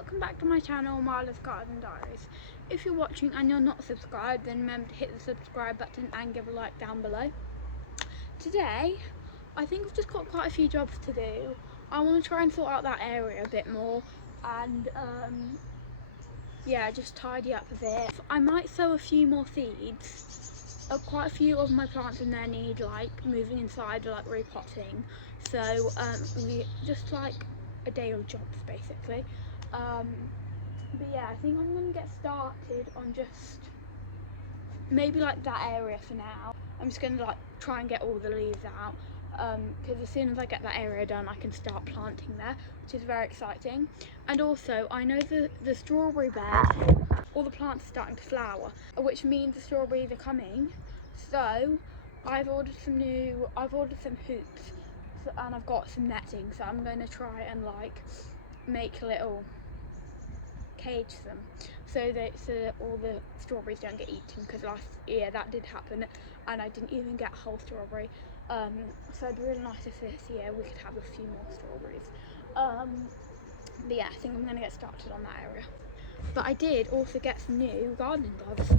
welcome back to my channel, Marla's Garden Diaries. If you're watching and you're not subscribed, then remember to hit the subscribe button and give a like down below. Today, I think I've just got quite a few jobs to do. I want to try and sort out that area a bit more and yeah, just tidy up a bit. I might sow a few more seeds. Quite a few of my plants in there need like moving inside or like repotting. So just like a day of jobs basically. But yeah, I think I'm gonna get started on just maybe like that area for now. I'm just gonna like try and get all the leaves out because as soon as I get that area done I can start planting there, which is very exciting. And also I know the strawberry bed, all the plants are starting to flower, which means the strawberries are coming. So I've ordered some hoops and I've got some netting, so I'm going to try and like make a little cage them so that all the strawberries don't get eaten, because last year that did happen and I didn't even get a whole strawberry. So it'd be really nice if this year we could have a few more strawberries. But yeah, I think I'm going to get started on that area. But I did also get some new gardening gloves.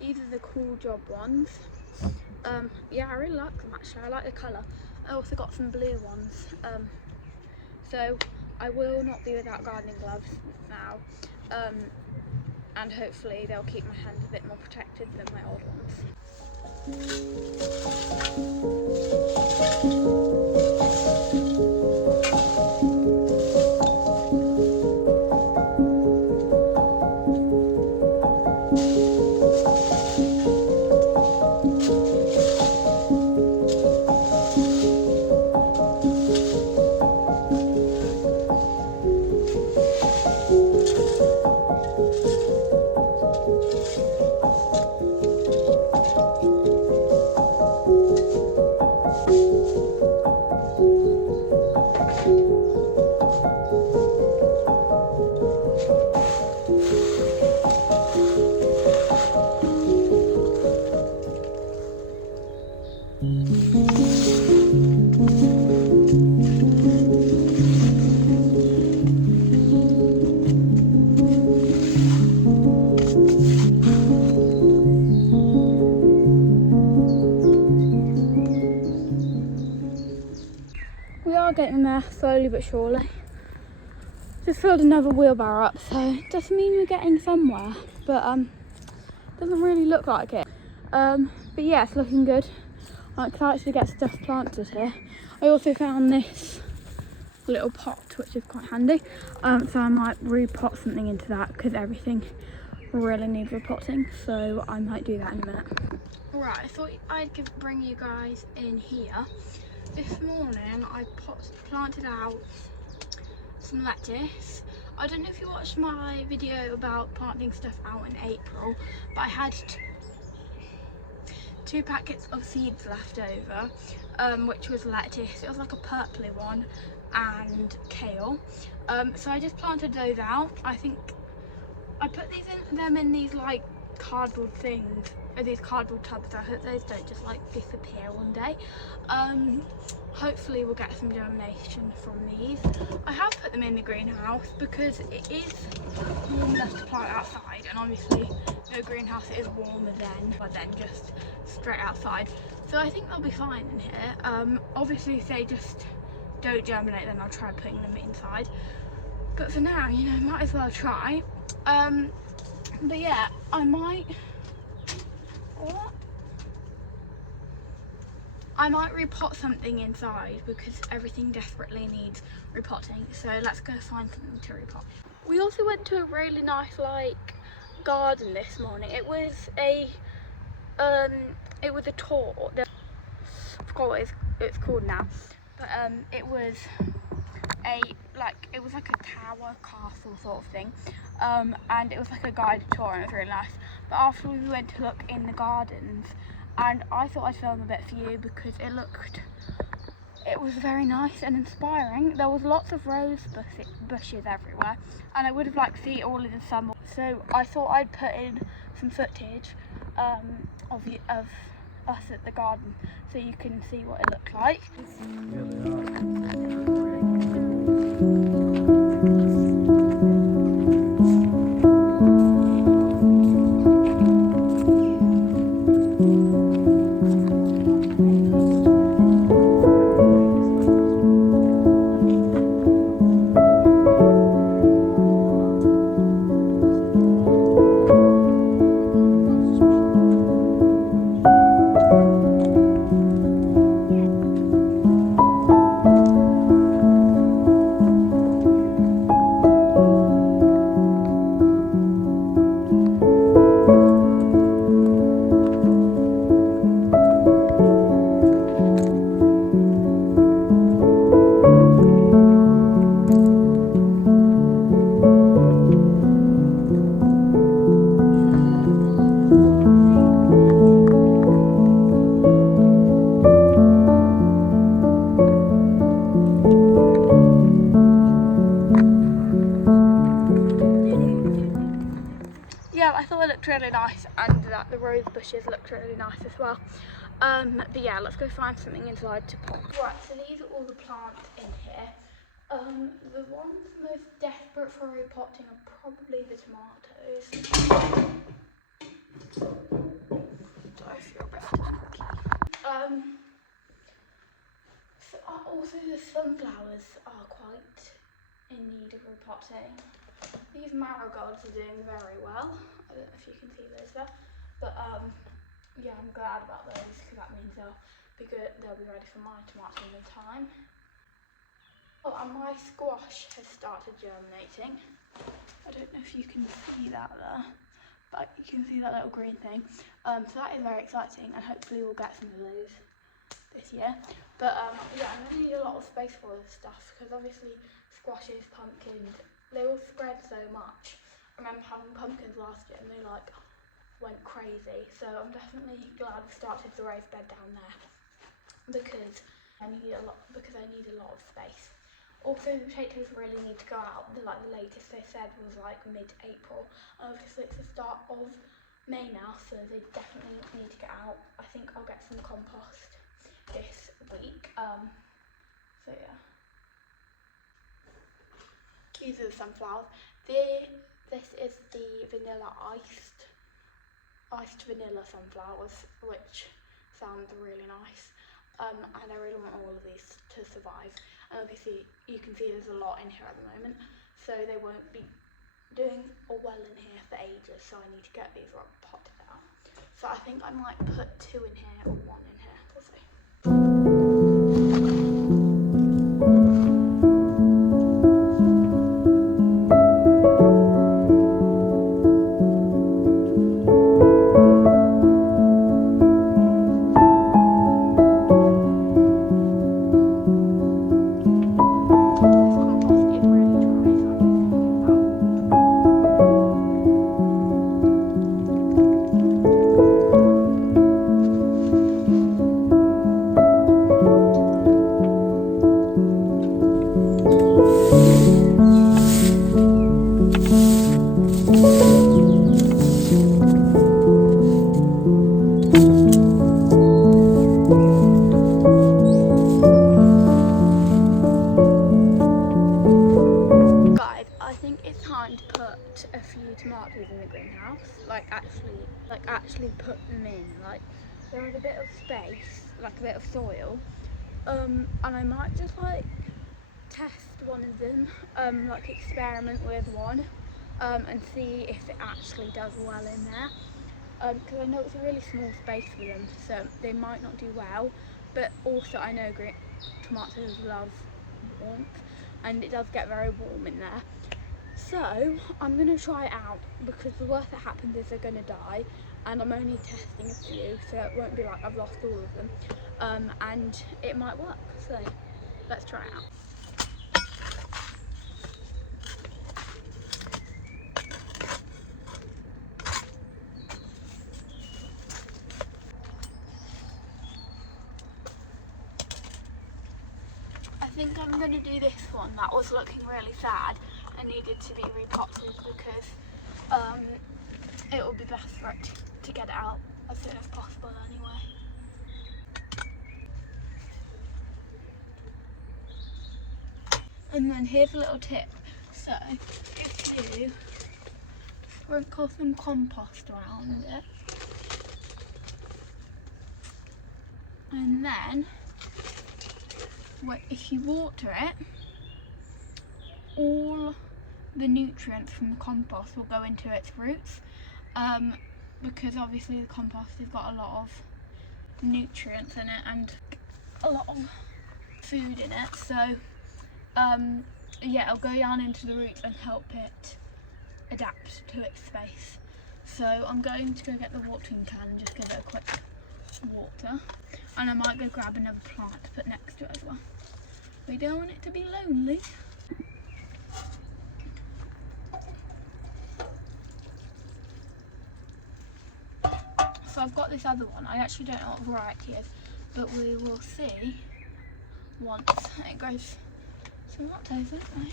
These are the cool job ones. Yeah, I really like them actually. I like the colour. I also got some blue ones. So I will not be without gardening gloves now. And hopefully they'll keep my hands a bit more protected than my old ones. We are getting there slowly but surely. Just filled another wheelbarrow up, so it does mean we're getting somewhere, but doesn't really look like it. But yeah, it's looking good. I'm excited to get stuff planted here. I also found this little pot, which is quite handy, so I might repot something into that because everything really needs repotting, so I might do that in a minute. Right, I thought I'd bring you guys in here. This morning I planted out some lettuce. I don't know if you watched my video about planting stuff out in April, but I had two packets of seeds left over, which was lettuce. It was like a purpley one and kale. So I just planted those out. I think I put them in these like cardboard things, these cardboard tubs. I hope those don't just like disappear one day. Hopefully we'll get some germination from these. I have put them in the greenhouse because it is warm enough to plant outside, and obviously no greenhouse is warmer than just straight outside, so I think they'll be fine in here. Obviously if they just don't germinate, then I'll try putting them inside, but for now, you know, might as well try. But yeah, I might repot something inside because everything desperately needs repotting, so let's go find something to repot. We also went to a really nice like garden this morning. It was a tour. I forgot what it's called now, but it was like a tower castle sort of thing, and it was like a guided tour and it was really nice. But after we went to look in the gardens, and I thought I'd film a bit for you because it was very nice and inspiring. There was lots of rose bushes everywhere, and I would have liked to see it all in the summer, so I thought I'd put in some footage of us at the garden so you can see what it looked like. flower looked really nice, and that the rose bushes looked really nice as well. But yeah, let's go find something inside to pot. Right, so these are all the plants in here. The ones most desperate for repotting are probably the tomatoes. Sorry if you're a bit funky. So also the sunflowers are quite in need of repotting. These marigolds are doing very well. I don't know if you can see those there, but yeah, I'm glad about those because that means they'll be ready for my tomatoes in time. Oh, and my squash has started germinating. I don't know if you can see that there, but you can see that little green thing. So that is very exciting, and hopefully we'll get some of those this year. But yeah, I'm going to need a lot of space for all this stuff because obviously squashes, pumpkins, they all spread so much. I remember having pumpkins last year and they like went crazy. So I'm definitely glad I started the raised bed down there because I need a lot of space. Also, the potatoes really need to go out. The latest they said was like mid-April. Obviously it's the start of May now, so they definitely need to get out. I think I'll get some compost this week. So yeah. These are the sunflowers. This is the vanilla iced vanilla sunflowers, which sounds really nice. And I really want all of these to survive. And obviously you can see there's a lot in here at the moment, so they won't be doing well in here for ages, so I need to get these potted out. So I think I might put 2 in here or 1 in here, we'll see. A few tomatoes in the greenhouse, actually put them in. Like, there is a bit of space, like a bit of soil, and I might just like test one of them, like experiment with one, and see if it actually does well in there, because I know it's a really small space for them, so they might not do well, but also I know tomatoes love warmth, and it does get very warm in there. So I'm going to try it out, because the worst that happens is they're going to die, and I'm only testing a few, so it won't be like I've lost all of them, and it might work, so let's try it out. I think I'm going to do this one that was looking really sad and needed to be repotted, because it will be best for it to get it out as soon as possible anyway. And then here's a little tip. So if you sprinkle some compost around it, and then if you water it, all the nutrients from the compost will go into its roots, because obviously the compost has got a lot of nutrients in it and a lot of food in it, so yeah, it'll go down into the roots and help it adapt to its space. So I'm going to go get the watering can and just give it a quick water, and I might go grab another plant to put next to it as well. We don't want it to be lonely. So I've got this other one. I actually don't know what variety it is, but we will see once it grows tomatoes, don't we?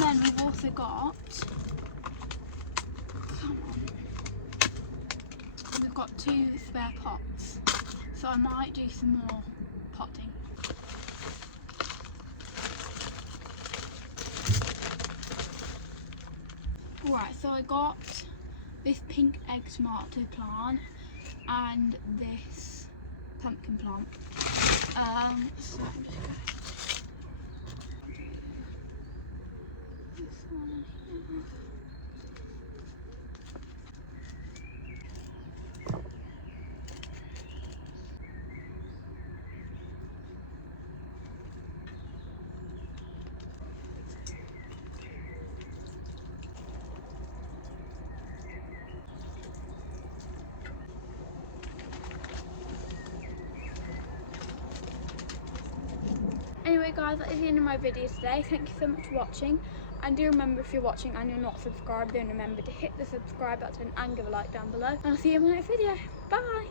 And then we've also got, we've got 2 spare pots, so I might do some more potting. Right, so I got this pink egg tomato plant and this pumpkin plant. So I'm just going to do this one here. Anyway guys, that is the end of my video today. Thank you so much for watching, and do remember, if you're watching and you're not subscribed, then remember to hit the subscribe button and give a like down below, and I'll see you in my next video. Bye!